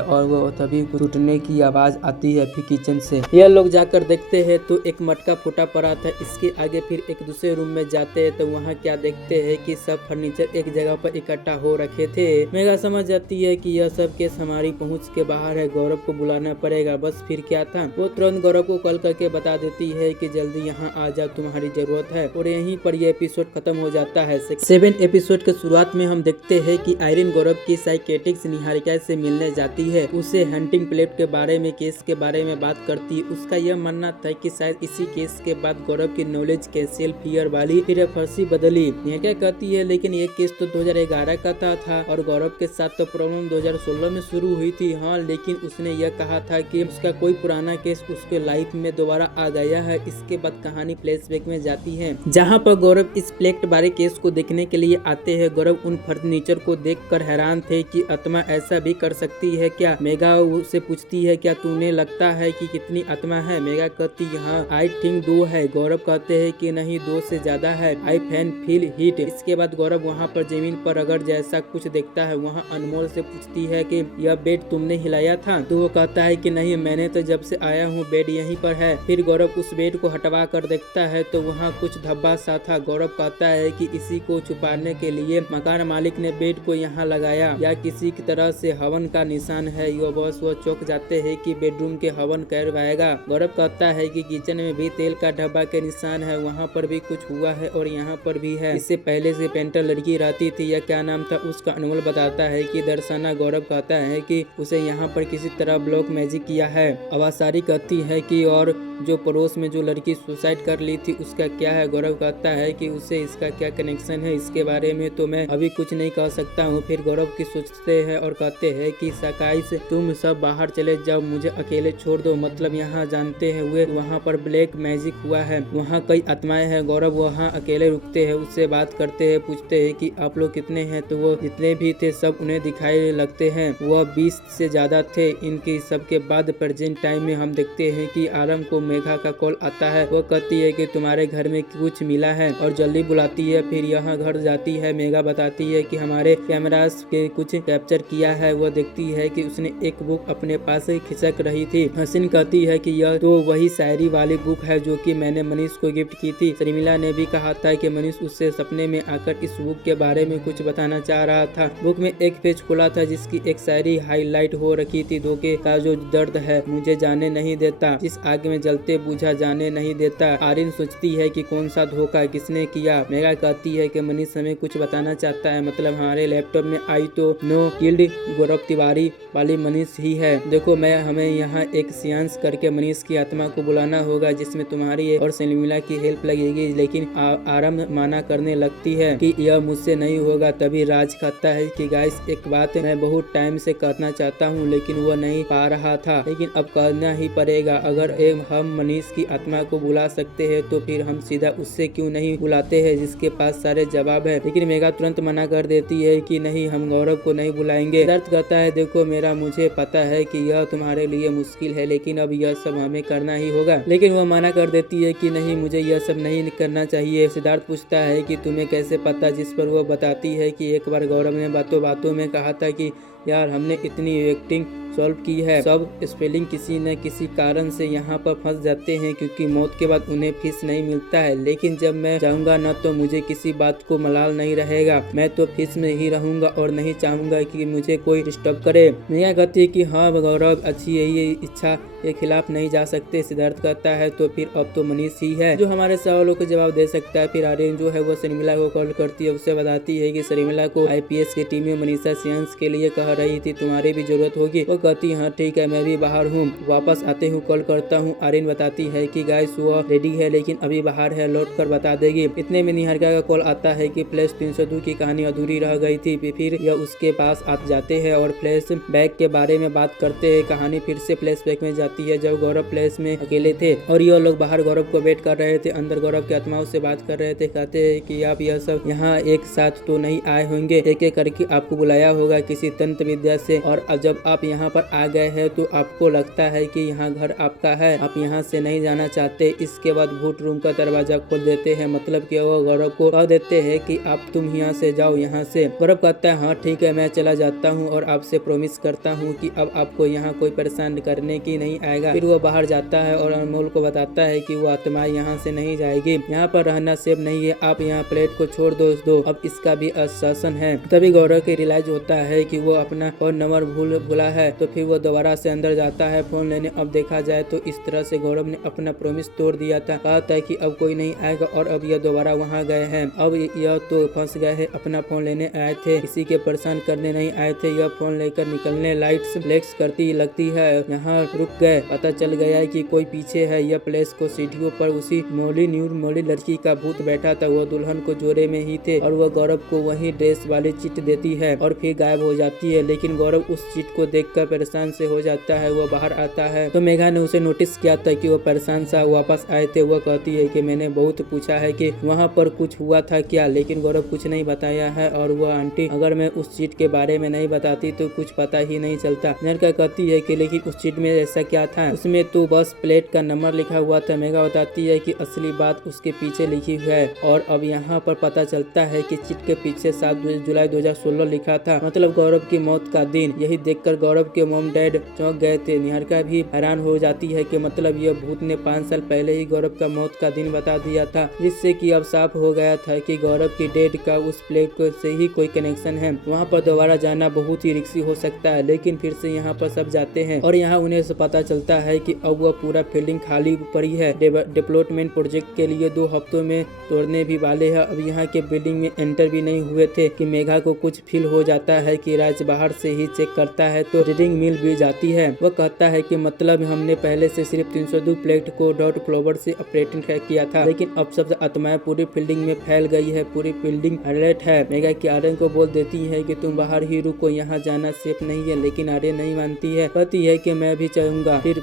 और वह तभी टूटने की आवाज आती है फिर किचन से। यह लोग जाकर देखते हैं तो एक मटका फूटा पड़ा था। इसके आगे फिर एक दूसरे रूम में जाते हैं तो वहाँ क्या देखते हैं कि सब फर्नीचर एक जगह पर इकट्ठा हो रखे थे। मेघा समझ जाती है कि यह सब केस हमारी पहुँच के बाहर है, गौरव को बुलाना पड़ेगा। बस फिर क्या था, वो तुरंत गौरव को कॉल करके बता देती है कि जल्दी यहाँ आ जाओ, तुम्हारी जरूरत है। और यहीं पर यह एपिसोड खत्म हो जाता है। 7 एपिसोड के शुरुआत में हम देखते हैं कि आयरन गौरव की साइकेट्रिस्ट निहारिका से मिलने जाती है, उसे हंटिंग प्लेट के बारे में केस के बारे में बात करती है। उसका यह मानना था कि शायद इसी केस के बाद गौरव की नॉलेज कैंसिल फियर वाली फिर फर्सी बदली। निहारिका कहती है लेकिन ये केस तो 2011 का था और गौरव के साथ तो प्रॉब्लम 2016 में शुरू हुई थी। हाँ, लेकिन उसने यह कहा था कि उसका कोई पुराना केस उसके लाइफ में दोबारा आ गया है। इसके बाद कहानी फ्लैशबैक में जाती है, जहाँ पर गौरव इस प्लेट बारे केस को देखने के लिए आते हैं। गौरव उन फर्नीचर को देखकर हैरान थे कि आत्मा ऐसा भी कर सकती है क्या। मेघा उससे पूछती है क्या तुम्हें लगता है कि कितनी आत्मा है। मेघा कहती हाँ आई थिंक 2 है। गौरव कहते हैं कि नहीं 2 से ज्यादा है, आई फैन फील हीट। इसके बाद गौरव वहाँ पर जमीन पर अगर जैसा कुछ देखता है। वहाँ अनमोल से पूछती है कि यह बेड तुमने हिलाया था, तो वो कहता है कि नहीं, मैंने तो जब से आया हूँ बेड यहीं पर है। फिर गौरव उस बेड को हटवा कर देखता है तो वहाँ कुछ धब्बा सा था। गौरव कहता है कि इसी को छुपाने के लिए मकान मालिक ने बेड को यहाँ लगाया या किसी की तरह से हवन का निशान है। यो बॉस वो चौंक जाते हैं कि बेडरूम के हवन करवाएगा। गौरव कहता है कि किचन में भी तेल का डब्बा के निशान है, वहाँ पर भी कुछ हुआ है और यहाँ पर भी है। इससे पहले से पेंटर लड़की रहती थी, या क्या नाम था उसका। अनमोल बताता है कि दर्शना। गौरव कहता है कि उसे यहाँ पर किसी तरह ब्लॉक मैजिक किया है। अवासारी कहती है कि और जो पड़ोस में जो लड़की सुसाइड कर ली थी उसका क्या है। गौरव कहता है कि उससे इसका क्या कनेक्शन है, इसके बारे में तो मैं अभी कुछ नहीं कह सकता हूँ। फिर गौरव की सोचते हैं और कहते हैं कि सकाई से तुम सब बाहर चले जाओ, मुझे अकेले छोड़ दो। मतलब यहाँ जानते हैं हुए वहाँ पर ब्लैक मैजिक हुआ है, वहाँ कई आत्माएं हैं। गौरव वहाँ अकेले रुकते हैं, उससे बात करते हैं, पूछते हैं कि आप लोग कितने हैं। तो वो जितने भी थे सब उन्हें दिखाई लगते हैं। वह 20 से ज्यादा थे। इनके सबके बाद प्रेजेंट टाइम में हम देखते हैं कि आरम को मेघा का कॉल आता है। वो कहती है कि तुम्हारे घर में कुछ मिला है और जल्दी बुलाती है। फिर यहाँ घर जाती है। मेघा बताती है कि हमारे कैमरास के कुछ कैप्चर किया है। वो देखती है कि उसने एक बुक अपने पास खिसक रही थी। हसीन कहती है कि यह तो वही शायरी वाली बुक है जो कि मैंने मनीष को गिफ्ट की थी। शर्मिला ने भी कहा था कि मनीष उससे सपने में आकर इस बुक के बारे में कुछ बताना चाह रहा था। बुक में एक पेज खुला था जिसकी एक शायरी हाईलाइट हो रखी थी। धोखे का जो दर्द है मुझे जाने नहीं देता, जिस आग में जलते बुझा जाने नहीं देता। आर्यन सोचती है कि कौन सा धोखा किसने किया। मेघा कहती है कि मनीष हमें कुछ बताना चाहता है, मतलब हमारे लैपटॉप में आई तो नो किल्ड गौरव तिवारी वाली मनीष ही है। देखो मैं हमें यहाँ एक सियांस करके मनीष की आत्मा को बुलाना होगा, जिसमें तुम्हारी और शर्मिला की हेल्प लगेगी। लेकिन आरम माना करने लगती है कि यह मुझसे नहीं होगा। तभी राज कहता है कि गाइस एक बात मैं बहुत टाइम से कहना चाहता हूँ लेकिन वो नहीं पा रहा था, लेकिन अब कहना ही पड़ेगा। अगर हम मनीष की आत्मा को बुला सकते हैं तो फिर हम सीधा उससे क्यों नहीं बुलाते हैं जिसके पास सारे जवाब है। लेकिन मेघा तुरंत मना कर देती है कि नहीं, हम गौरव को नहीं बुलाएंगे। सिद्धार्थ कहता है देखो मेरा मुझे पता है कि यह तुम्हारे लिए मुश्किल है, लेकिन अब यह सब हमें करना ही होगा। लेकिन वह मना कर देती है कि नहीं, मुझे यह सब नहीं करना चाहिए। सिद्धार्थ पूछता है कि तुम्हें कैसे पता, जिस पर वह बताती है कि एक बार गौरव ने बातों बातों में कहा था कि यार हमने इतनी एक्टिंग सॉल्व की है, सब स्पेलिंग किसी न किसी कारण से यहाँ पर फंस जाते हैं क्योंकि मौत के बाद उन्हें फिश नहीं मिलता है। लेकिन जब मैं जाऊँगा न तो मुझे किसी बात को मलाल नहीं रहेगा, मैं तो फिश में ही रहूँगा और नहीं चाहूँगा कि मुझे कोई डिस्टर्ब करे। मेघा कहती है कि हाँ गौरव अच्छी यही इच्छा के खिलाफ नहीं जा सकते। सिद्धार्थ कहता है तो फिर अब तो मनीष ही है जो हमारे सवालों के जवाब दे सकता है। फिर आर्यन जो है वो शर्मिला को कॉल करती है, उससे बताती है कि शर्मिला को IPS की टीम में मनीषा सियांस के लिए कह कर रही थी, तुम्हारी भी जरूरत होगी। वो कहती हाँ ठीक है, मैं भी बाहर हूँ, वापस आते हुए कॉल करता हूँ। आर्यन बताती है कि गाइस वो रेडी है लेकिन अभी बाहर है, लौट कर बता देगी। इतने में निहारिका का कॉल आता है कि फ्लैश 302 की कहानी अधूरी रह गई थी। फिर यह उसके पास आ जाते हैं और फ्लैश बैक के बारे में बात करते हैं। कहानी फिर से फ्लैश बैक में जाती है जब गौरव फ्लैश में अकेले थे और ये लोग बाहर गौरव को वेट कर रहे थे। अंदर गौरव की आत्माओं से बात कर रहे थे। कहते हैं कि आप यह सब यहाँ एक साथ तो नहीं आए होंगे, एक एक करके आपको बुलाया होगा किसी तंत्र विद्या से, और जब आप यहाँ पर आ गए हैं तो आपको लगता है कि यहाँ घर आपका है, आप यहाँ से नहीं जाना चाहते। इसके बाद भूत रूम का दरवाजा खोल देते हैं, मतलब कि वो गौरव को कह देते हैं कि आप तुम यहाँ से जाओ। यहाँ से गौरव कहता है हाँ ठीक है, मैं चला जाता हूँ और आपसे प्रॉमिस करता हूँ कि अब आपको यहाँ कोई परेशान करने की नहीं आएगा। फिर वो बाहर जाता है और अनमोल को बताता है कि वो आत्मा यहाँ से नहीं जाएगी, यहाँ पर रहना सेफ नहीं है, आप यहाँ प्लेट को छोड़ दो, अब इसका भी आश्वासन है। तभी गौरव के रियलाइज होता है कि वो अपना फोन नंबर भूला है, तो फिर वो दोबारा से अंदर जाता है फोन लेने। अब देखा जाए तो इस तरह से गौरव ने अपना प्रॉमिस तोड़ दिया था, कहा था कि अब कोई नहीं आएगा और अब यह दोबारा वहाँ गए हैं। अब यह तो फंस गए हैं, अपना फोन लेने आए थे, किसी के परेशान करने नहीं आए थे। यह फोन लेकर निकलने लाइट्स फ्लेक्स करती लगती है, यहाँ रुक गए। पता चल गया है कि कोई पीछे है। यह प्लेस को सीढ़ियों पर उसी मोली लड़की का भूत बैठा था, वो दुल्हन को जोड़े में ही थे और वह गौरव को वही ड्रेस वाली चिट देती है और फिर गायब हो जाती है। लेकिन गौरव उस चिट को देखकर परेशान से हो जाता है। वो बाहर आता है तो मेघा ने उसे नोटिस किया था कि वो परेशान सा वापस आए थे। वह कहती है कि मैंने बहुत पूछा है कि वहाँ पर कुछ हुआ था क्या, लेकिन गौरव कुछ नहीं बताया है। और वह आंटी अगर मैं उस चिट के बारे में नहीं बताती तो कुछ पता ही नहीं चलता। मेघा कहती है कि लेकिन उस चिट में ऐसा क्या था, उसमें तो बस प्लेट का नंबर लिखा हुआ था। मेघा बताती है कि असली बात उसके पीछे लिखी हुई है और अब यहाँ पर पता चलता है कि चिट के पीछे 7 जुलाई 2016 लिखा था, मतलब गौरव की मौत का दिन। यही देखकर गौरव के मॉम डैड चौंक गए थे। निहारिका भी हैरान हो जाती है कि मतलब यह भूत ने 5 साल पहले ही गौरव का मौत का दिन बता दिया था, जिससे कि अब साफ हो गया था कि गौरव की डेड का उस प्लेट से ही कोई कनेक्शन है। वहाँ पर दोबारा जाना बहुत ही रिस्की हो सकता है, लेकिन फिर से यहाँ पर सब जाते हैं और यहाँ उन्हें पता चलता है कि अब वह पूरा फील्डिंग खाली पड़ी है। डेवलपमेंट प्रोजेक्ट के लिए 2 हफ्तों में तोड़ने भी वाले हैं। अब यहाँ के बिल्डिंग में एंटर भी नहीं हुए थे कि मेघा को कुछ फील हो जाता है कि राज बाहर से ही चेक करता है तो रीडिंग मिल भी जाती है। वह कहता है कि मतलब हमने पहले से सिर्फ 302 प्लेट को डॉट फ्लोवर से ऑपरेटिंग किया था, लेकिन अब सब आत्माएं पूरी फील्डिंग में फैल गई है, पूरी फील्डिंग अलर्ट है। मेघा की आर्यन को बोल देती है कि तुम बाहर ही रुको, यहाँ जाना सेफ नहीं है, लेकिन आर्यन नहीं मानती है, कहती है कि मैं भी चाहूंगा। फिर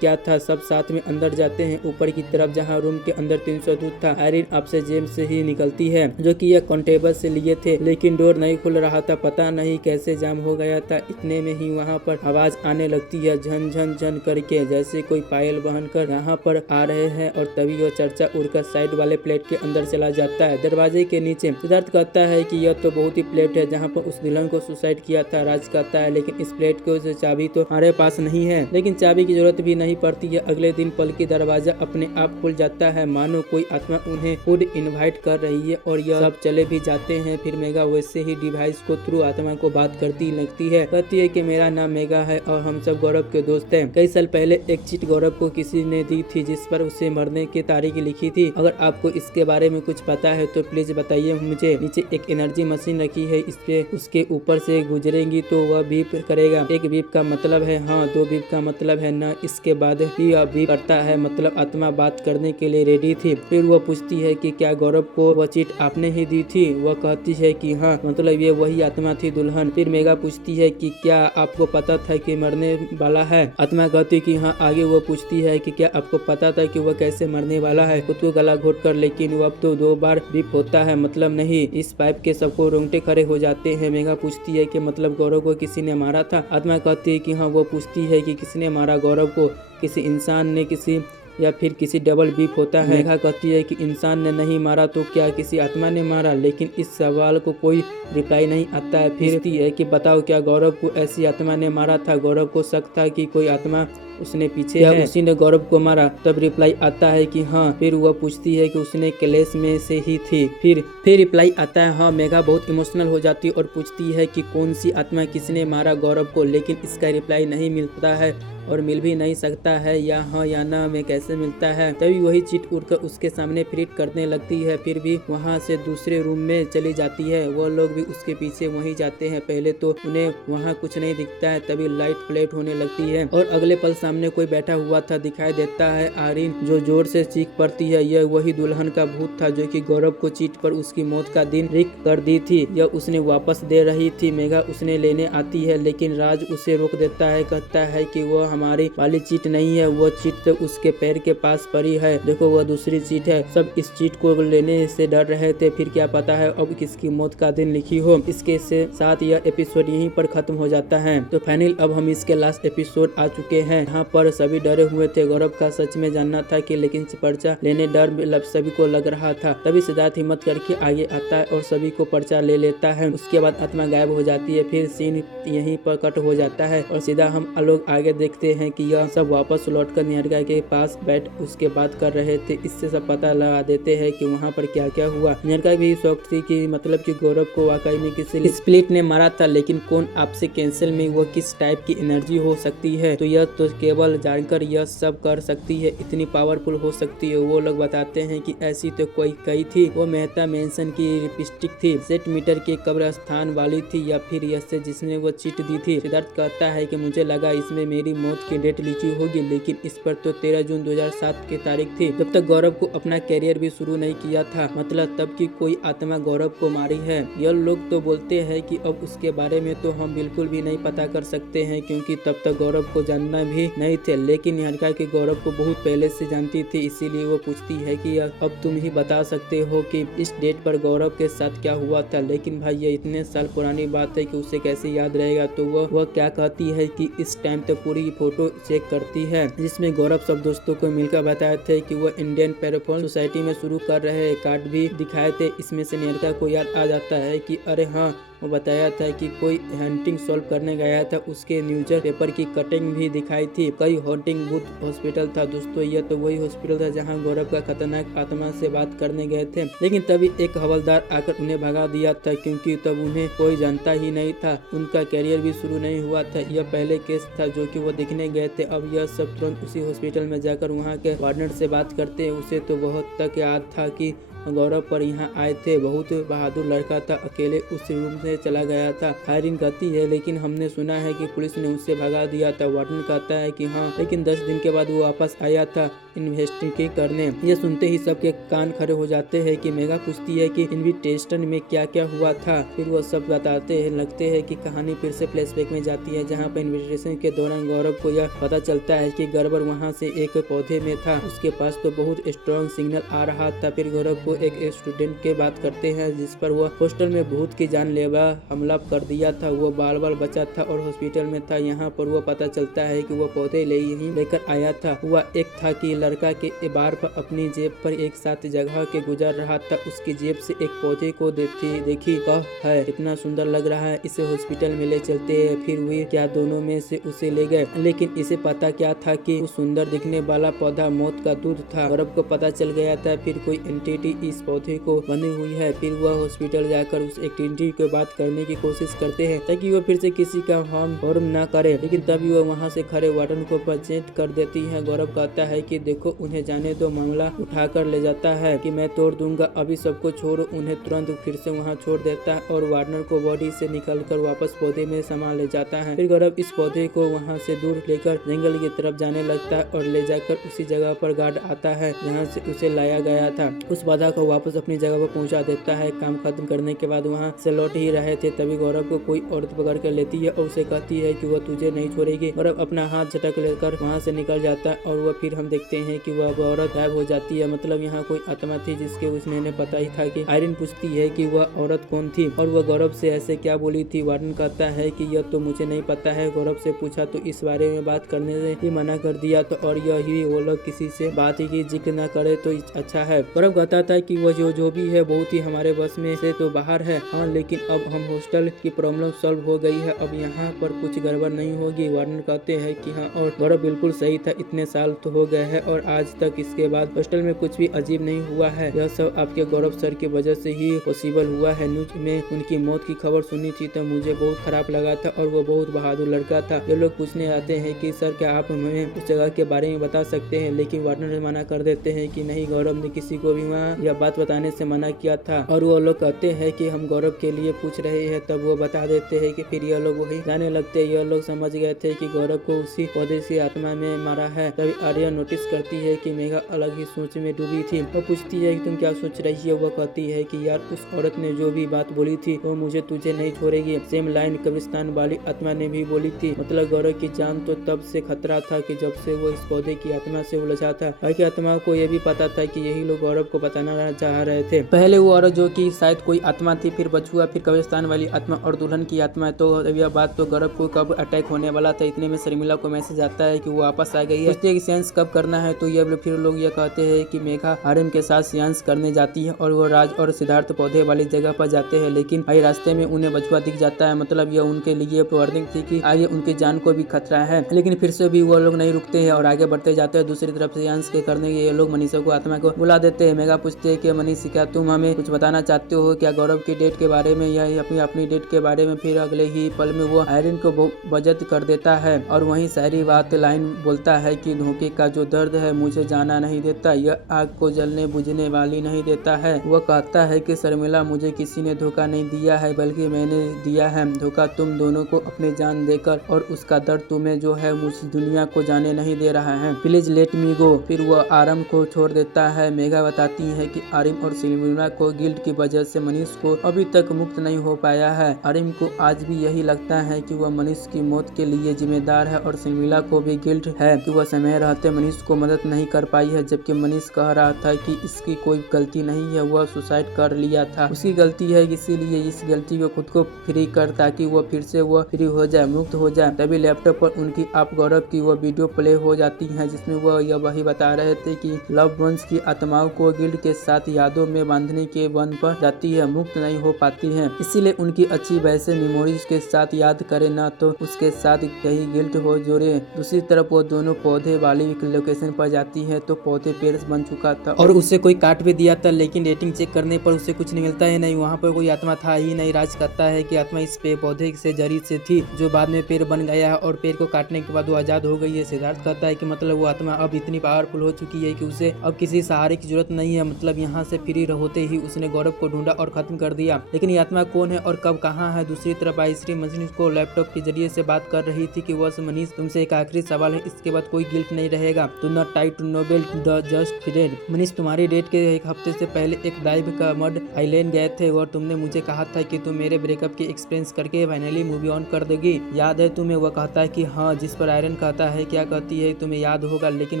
क्या था, सब साथ में अंदर जाते हैं ऊपर की तरफ जहाँ रूम के अंदर 302 था। आर्यन आपसे जेब से ही निकलती है जो कि यह कॉन्टेबल से लिए थे, लेकिन डोर नहीं खुल रहा था, पता नहीं कैसे जाम हो गया था। इतने में ही वहाँ पर आवाज आने लगती है झन झन झन करके, जैसे कोई पायल बहन कर यहाँ पर आ रहे हैं। और तभी वह चर्चा उड़कर साइड वाले प्लेट के अंदर चला जाता है दरवाजे के नीचे। सिद्धार्थ कहता है कि यह तो बहुत ही प्लेट है जहाँ पर उस दुल्हन को सुसाइड किया था। राज कहता है लेकिन इस प्लेट को चाबी तो हमारे पास नहीं है, लेकिन चाबी की जरूरत भी नहीं पड़ती है। अगले दिन पल की दरवाजा अपने आप खुल जाता है, मानो कोई आत्मा उन्हें खुद इनवाइट कर रही है और यह सब चले भी जाते हैं। फिर मेघा वैसे ही डिवाइस को थ्रू आत्मा को बात करती लगती है, कहती है कि मेरा नाम मेघा है और हम सब गौरव के दोस्त हैं। कई साल पहले एक चिट गौरव को किसी ने दी थी जिस पर उसे मरने की तारीख लिखी थी। अगर आपको इसके बारे में कुछ पता है तो प्लीज बताइए मुझे। नीचे एक एनर्जी मशीन रखी है, इस पे उसके ऊपर से गुजरेंगी तो वह बीप करेगा। एक बीप का मतलब है हाँ, 2 बीप का मतलब है न। इसके बाद ही यह बीप करता है, मतलब आत्मा बात करने के लिए रेडी थी। फिर वह पूछती है कि क्या गौरव को वह चिट आपने ही दी थी? वह कहती है कि हाँ, मतलब ये वही आत्मा थी दुल्हन। फिर मेघा पूछती है कि क्या आपको पता था कि मरने वाला है? आत्मा कहती कि हाँ। आगे वो पूछती है कि क्या आपको पता था कि वह कैसे मरने वाला है? खुद को गला घोट कर, लेकिन वो अब तो 2 बार बीप होता है, मतलब नहीं। इस पाइप के सबको रोंगटे खड़े हो जाते हैं। मेघा पूछती है कि मतलब गौरव को किसी ने मारा था? आत्मा कहती है कि हाँ। वो पूछती है कि किसने मारा गौरव को, किसी इंसान ने, किसी या फिर किसी डबल बीप होता है? मेघा कहती है कि इंसान ने नहीं मारा तो क्या किसी आत्मा ने मारा? लेकिन इस सवाल को कोई रिप्लाई नहीं आता है। फिर कहती है कि बताओ क्या गौरव को ऐसी आत्मा ने मारा था? गौरव को शक था कि कोई आत्मा उसने पीछे है, उसी ने गौरव को मारा। तब रिप्लाई आता है कि हाँ। फिर वह पूछती है कि उसने क्लेश में से ही थी। फिर रिप्लाई आता है हाँ। मेघा बहुत इमोशनल हो जाती है और पूछती है कि कौन सी आत्मा, किसने मारा गौरव को, लेकिन इसका रिप्लाई नहीं मिलता है और मिल भी नहीं सकता है, या हाँ या ना में कैसे मिलता है। तभी वही चीट उड़कर उसके सामने फ्लिट करने लगती है, फिर भी वहाँ से दूसरे रूम में चली जाती है। वो लोग भी उसके पीछे वहीं जाते हैं। पहले तो उन्हें वहाँ कुछ नहीं दिखता है, तभी लाइट फ्लैट होने लगती है और अगले पल सामने कोई बैठा हुआ था दिखाई देता है आर्यन, जो जोर से चीख पड़ती है। यह वही दुल्हन का भूत था जो कि गौरव को चीट पर उसकी मौत का दिन रिक कर दी थी। यह उसने वापस दे रही थी। मेघा उसने लेने आती है, लेकिन राज उसे रोक देता है, कहता है कि वह हमारी वाली चीट नहीं है, वह चीट तो उसके पैर के पास पड़ी है, देखो वह दूसरी चीट है। सब इस चीट को लेने से डर रहे थे, फिर क्या पता है अब किसकी मौत का दिन लिखी हो। इसके साथ यह एपिसोड यहीं पर खत्म हो जाता है। तो फाइनल अब हम इसके लास्ट एपिसोड आ चुके हैं। यहाँ पर सभी डरे हुए थे। गौरव का सच में जानना था कि लेकिन पर्चा लेने डर सभी को लग रहा था। तभी सिद्धार्थ हिम्मत करके आगे आता है और सभी को पर्चा ले लेता है। उसके बाद आत्मा गायब हो जाती है। फिर सीन यहीं पर कट हो जाता है और सीधा हम लोग आगे देखते हैं कि यह सब वापस लौटकर निहारिका के पास बैठ उसके बात कर रहे थे। इससे सब पता लगा देते हैं कि वहाँ पर क्या क्या हुआ। निहारिका भी शौक थी कि मतलब कि गौरव को वाकई में किसी स्प्लिट ने मारा था, लेकिन कौन आपसे कैंसिल में वो किस टाइप की एनर्जी हो सकती है, तो यह तो केवल जानकर यह सब कर सकती है, इतनी पावरफुल हो सकती है। वो लोग बताते हैं कि ऐसी तो कोई कई थी, वो मेहता मेंशन की लिपस्टिक थी, सेट मीटर के कब्रिस्तान वाली थी, या फिर यसे जिसने वो चीट दी थी। सिद्धार्थ कहता है कि मुझे लगा इसमें मेरी मौत की डेट लिखी होगी, लेकिन इस पर तो 13 जून 2007 की तारीख थी, जब तक गौरव को अपना कैरियर भी शुरू नहीं किया था। मतलब तब की कोई आत्मा गौरव को मारी है। यह लोग तो बोलते हैं कि अब उसके बारे में तो हम बिल्कुल भी नहीं पता कर सकते हैं, क्योंकि तब तक गौरव को जानना भी नहीं थे। लेकिन निहारिका के गौरव को बहुत पहले से जानती थी, इसीलिए वो पूछती है कि अब तुम ही बता सकते हो कि इस डेट पर गौरव के साथ क्या हुआ था। लेकिन भाई ये इतने साल पुरानी बात है कि उसे कैसे याद रहेगा। तो वह क्या कहती है कि इस टाइम तक पूरी फोटो चेक करती है, जिसमें गौरव सब दोस्तों को मिलकर बताए थे कि वह इंडियन पैराफॉर्म सोसाइटी में शुरू कर रहे कार्ड भी दिखाए थे। इसमें से निहारिका को याद आ जाता है कि अरे हाँ, वो बताया था कि कोई हंटिंग सॉल्व करने गया था, उसके न्यूज पेपर की कटिंग भी दिखाई थी। कई हॉन्टिंग बूथ हॉस्पिटल था दोस्तों, यह तो वही हॉस्पिटल था जहां गौरव का खतरनाक आत्मा से बात करने गए थे। लेकिन तभी एक हवलदार आकर उन्हें भगा दिया था, क्योंकि तब उन्हें कोई जानता ही नहीं था, उनका कैरियर भी शुरू नहीं हुआ था। यह पहले केस था जो कि वो देखने गए थे। अब यह सब तुरंत उसी हॉस्पिटल में जाकर वहाँ के वार्डन से बात करते हैं। उसे तो बहुत तक याद था कि गौरव पर यहाँ आए थे, बहुत बहादुर लड़का था, अकेले उस रूम से चला गया था। आयरन कहती है लेकिन हमने सुना है कि पुलिस ने उसे भगा दिया था। वार्डन कहता है कि हाँ, लेकिन 10 दिन के बाद वो वापस आया था इन्वेस्टिगेट करने। ये सुनते ही सबके कान खड़े हो जाते हैं कि मेघा पूछती है कि इन्विटेशन में क्या क्या हुआ था। फिर वो सब बताते हैं। लगते है कि कहानी फिर से फ्लैशबैक में जाती है, जहाँ पर इन्विटेशन के दौरान गौरव को यह पता चलता है कि गड़बड़ वहाँ से एक पौधे में था, उसके पास तो बहुत स्ट्रॉन्ग सिग्नल आ रहा था। फिर गौरव को एक स्टूडेंट के बात करते हैं जिस पर वह हॉस्टल में भूत की जानलेवा हमला कर दिया था। वो बाल बाल बचा था और हॉस्पिटल में था। यहाँ पर वो पता चलता है कि वो पौधे यहीं लेकर आया था। हुआ एक था कि लड़का के बार पर अपनी जेब पर एक साथ जगह के गुजर रहा था, उसकी जेब से एक पौधे को देखी कह है कितना सुंदर लग रहा है, इसे हॉस्पिटल में ले चलते हैं। फिर वे क्या दोनों में से उसे ले गए, लेकिन इसे पता क्या था कि उस सुंदर दिखने वाला पौधा मौत का दूध था। गौरव को पता चल गया था फिर कोई एंटिटी इस पौधे को बनी हुई है। फिर वह हॉस्पिटल जाकर उस एंटिटी को बात करने की कोशिश करते हैं ताकि वह फिर से किसी का हार्म न करे, लेकिन तभी वह वहाँ से खड़े वार्डन को प्रेजेंट कर देती है। गौरव कहता है कि देखो उन्हें जाने दो, मामला उठाकर ले जाता है कि मैं तोड़ दूंगा, अभी सबको छोड़ो। उन्हें तुरंत फिर से वहाँ छोड़ देता है और वार्डनर को बॉडी से निकलकर वापस पौधे में समा ले जाता है। फिर गौरव इस पौधे को वहाँ से दूर लेकर जंगल की तरफ जाने लगता है और ले जाकर उसी जगह पर गार्ड आता है जहाँ से उसे लाया गया था। उस पौधा को वापस अपनी जगह पर पहुँचा देता है। काम खत्म करने के बाद वहाँ से लौट ही रहे थे, तभी गौरव को कोई औरत पकड़ कर लेती है और उसे कहती है कि वह तुझे नहीं छोड़ेगी। गौरव अपना हाथ झटक लेकर वहाँ से निकल जाता है और वह फिर हम देखते हैं कि वह औरत गायब हो जाती है। मतलब यहाँ कोई आत्मा थी जिसके उसने पता ही था कि आयरन पूछती है कि वह औरत कौन थी और वह गौरव से ऐसे क्या बोली थी। वार्डन कहता है कि यह तो मुझे नहीं पता है। गौरव से पूछा तो इस बारे में बात करने से ही मना कर दिया, तो और यही वो लोग किसी से बात ही की जिक्र न करे तो अच्छा है। गौरव कहता था है कि वह जो भी है बहुत ही हमारे बस में से तो बाहर है। हाँ, लेकिन अब हम हॉस्टल की प्रॉब्लम सॉल्व हो गई है, अब यहाँ पर कुछ गड़बड़ नहीं होगी। वार्डन कहते हैं कि हाँ, और गौरव बिल्कुल सही था, इतने साल तो हो गए हैं और आज तक इसके बाद हॉस्टल में कुछ भी अजीब नहीं हुआ है। यह सब आपके गौरव सर की वजह से ही पॉसिबल हुआ है। न्यूज में उनकी मौत की खबर सुनी थी तो मुझे बहुत खराब लगा था और वो बहुत बहादुर लड़का था। ये लोग पूछने आते हैं कि सर क्या आप हमें उस जगह के बारे में बता सकते हैं, लेकिन वार्डन मना कर देते हैं कि नहीं, गौरव ने किसी को भी वहाँ यह बात बताने से मना किया था। और वो लोग कहते हैं कि हम गौरव के लिए पूछ रहे हैं, तब वो बता देते हैं कि फिर यह लोग वही जाने लगते हैं। यह लोग समझ गए थे कि गौरव को उसी पौधे से आत्मा में मारा है। तभी आर्या नोटिस करती है कि मेघा अलग ही सोच में डूबी थी। वो पूछती है कि तुम क्या सोच रही है। वह कहती है कि यार, उस औरत ने जो भी बात बोली थी वो मुझे तुझे नहीं छोड़ेगी। सेम लाइन कब्रिस्तान वाली आत्मा ने भी बोली थी। मतलब गौरव की जान तो तब से खतरा था कि जब से वो इस पौधे की आत्मा से उलझा था। बाकी आत्मा को यह भी पता था कि यही लोग गौरव को बताना चाह रहे थे। पहले वो औरत जो कि शायद कोई आत्मा थी, फिर बछुआ, फिर कब्रिस्तान वाली आत्मा और दुल्हन की आत्मा। तो यह बात तो गौरव को कब अटैक होने वाला था, इतने में शर्मिला को मैसेज आता है कि वो वापस आ गई है। पूछते हैं कि सेंस कब करना है, तो ये फिर लोग ये कहते हैं कि मेघा आर्यन के साथ सेंस करने जाती है और वो राज और सिद्धार्थ पौधे वाली जगह पर जाते हैं। लेकिन भाई रास्ते में उन्हें बछुआ दिख जाता है। मतलब यह उनके लिए वार्निंग थी कि आगे उनकी जान को भी खतरा है। लेकिन फिर से भी वो लोग नहीं रुकते हैं और आगे बढ़ते जाते हैं। दूसरी तरफ सेंस के करने ये लोग मनीषा को आत्मा को बुला देते हैं। मेघा पूछते हैं कि मनीष, क्या तुम हमें कुछ बताना चाहते हो क्या गौरव की डेट के बारे में या अपनी डेट के बारे में। फिर अगले ही पल में वो आयरन को बजत कर देता है और वहीं सारी बात लाइन बोलता है कि धोखे का जो दर्द है मुझे जाना नहीं देता, यह आग को जलने बुझने वाली नहीं देता है। वह कहता है कि शर्मिला, मुझे किसी ने धोखा नहीं दिया है बल्कि मैंने दिया है धोखा तुम दोनों को अपनी जान देकर, और उसका दर्द तुम्हें जो है मुझ दुनिया को जाने नहीं दे रहा है। प्लीज लेट मी गो। फिर वह आरम को छोड़ देता है। मेघा बताती है कि आरिम और शर्मिला को गिल्ट की वजह से मनीष को अभी तक मुक्त नहीं हो पाया है। आरिम को आज भी यही लगता है कि वह मनीष की मौत के लिए जिम्मेदार है और शर्मिला को भी गिल्ट है कि वह समय रहते मनीष को मदद नहीं कर पाई है, जबकि मनीष कह रहा था कि इसकी कोई गलती नहीं है, वह सुसाइड कर लिया था, उसकी गलती है, इसीलिए इस गलती को खुद को फ्री कर ताकि वह फिर से वह फ्री हो जाए, मुक्त हो जाए। तभी लैपटॉप पर उनकी आप गौरव की वह वीडियो प्ले हो जाती है जिसमें वह यह वही बता रहे थे कि लव वंस की आत्माओं को गिल्ट के साथ यादों में बांधने के वन पर जाती है, मुक्त नहीं हो पाती है। इसीलिए उनकी अच्छी वैसे मेमोरीज के साथ याद करे ना तो उसके साथ कहीं गिल्ट हो जोड़े। दूसरी तरफ वो दोनों पौधे वाली लोकेशन पर जाती है तो पौधे पेड़ बन चुका था और उसे कोई काट भी दिया था, लेकिन रेटिंग चेक करने पर उसे कुछ नहीं मिलता है, नहीं वहाँ पर कोई आत्मा था ही नहीं। राज कहता है कि आत्मा इस पौधे से जड़ी से थी जो बाद में पेड़ बन गया और पेड़ को काटने के बाद वो आजाद हो गई है। सिद्धार्थ कहता है कि मतलब वो आत्मा अब इतनी पावरफुल हो चुकी है कि उसे अब किसी सहारे की जरूरत नहीं है। मतलब यहाँ से फ्री होते ही उसने गौरव को ढूंढा और खत्म कर दिया, लेकिन ये आत्मा कौन है और कब कहाँ है। दूसरी तरफ आयश्री मनीष को लैपटॉप के जरिए से बात कर रही थी कि वह मनीष तुमसे एक आखिरी सवाल है, इसके बाद कोई गिल्ट नहीं रहेगा, do not try to noble the just friend. Manish, तुम्हारी डेट के एक हफ्ते से पहले एक डाइव का मड आइलैंड गए थे और तुमने मुझे कहा था कि तुम मेरे ब्रेकअप की एक्सपीरियंस करके फाइनली मूवी ऑन कर दोगी, याद है तुम्हें। वह कहता है कि हाँ, जिस पर आयरन कहता है क्या कहती है तुम्हें याद होगा, लेकिन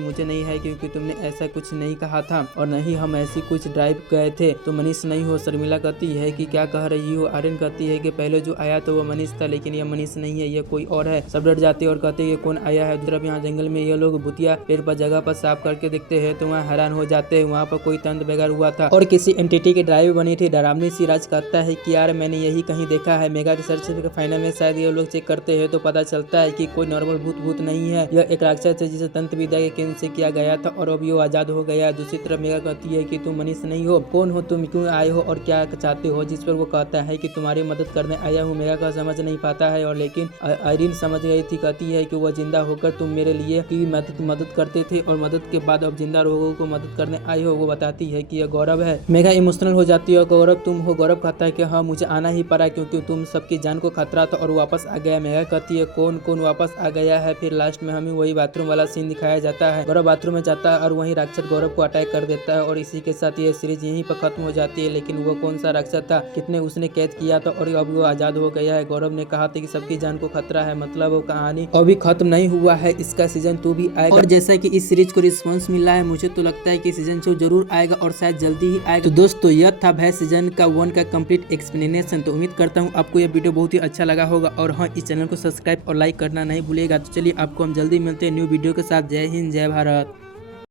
मुझे नहीं है क्योंकि तुमने ऐसा कुछ नहीं कहा था और नहीं हम ऐसी कुछ ड्राइव गए थे। तो मनीष नहीं हो। शर्मिला कहती है कि क्या कह रही हो। आर्यन कहती है कि पहले जो आया तो वो मनीष था, लेकिन यह मनीष नहीं है, यह कोई और है। सब डर जाते और कहते हैं कौन आया है। दूसरी तरफ यहाँ जंगल में ये लोग भूतिया पेड़ पर जगह पर साफ करके देखते हैं तो वहाँ हैरान हो जाते हैं। वहाँ पर कोई तंत्र बगैर हुआ था और किसी एंटिटी की ड्राइव बनी थी। डरावनी सी। राज कहता है कि यार मैंने यही कहीं देखा है। मेगा रिसर्च के फाइनल में शायद ये लोग चेक करते हैं तो पता चलता है कि कोई नॉर्मल भूत नहीं है, यह एक राक्षस है जिसे तंत्र विद्या के केंद्र से किया गया था और अब ये आजाद हो गया। दूसरी तरफ मेगा कहती है कि तुम मनीष नहीं हो, कौन हो तुम, क्यों आए हो और क्या चाहते हो। जिस पर वो कहता है कि तुम्हारी मदद करने आया हूँ। मेगा का समझ नहीं पाता है और लेकिन आयरन समझ गई थी। कहती है कि वह जिंदा होकर तुम मेरे लिए की मदद करते थे और मदद के बाद अब जिंदा लोगों को मदद करने आई हो। वो बताती है कि यह गौरव है। मेगा इमोशनल हो जाती है। गौरव तुम हो। गौरव कहता है कि हाँ, मुझे आना ही पड़ा क्योंकि तुम सबकी जान को खतरा था और वापस आ गया। मेगा कहती है कौन वापस आ गया है। फिर लास्ट में हमें वही बाथरूम वाला सीन दिखाया जाता है। गौरव बाथरूम में जाता है और वही राक्षस गौरव को अटैक कर देता है और इसी के साथ ये सीरीज यहीं पर खत्म हो जाती है। लेकिन वो कौन सा राक्षस था, कितने उसने कैद किया था और अब वो आजाद हो गया है। गौरव ने कहा था कि सबकी जान को खतरा है। मतलब वो कहानी अभी खत्म नहीं हुआ है, इसका सीजन 2 भी आएगा। और जैसा कि इस सीरीज को रिस्पांस मिला है, मुझे तो लगता है कि सीजन 2 जरूर आएगा और शायद जल्दी ही आएगा। तो दोस्तों यह था भय सीजन का 1 का कंप्लीट एक्सप्लेनेशन। तो उम्मीद करता हूँ आपको यह वीडियो बहुत ही अच्छा लगा होगा और हाँ, इस चैनल को सब्सक्राइब और लाइक करना नहीं भूलिएगा। तो चलिए आपको हम जल्दी मिलते हैं न्यू वीडियो के साथ। जय हिंद, जय भारत।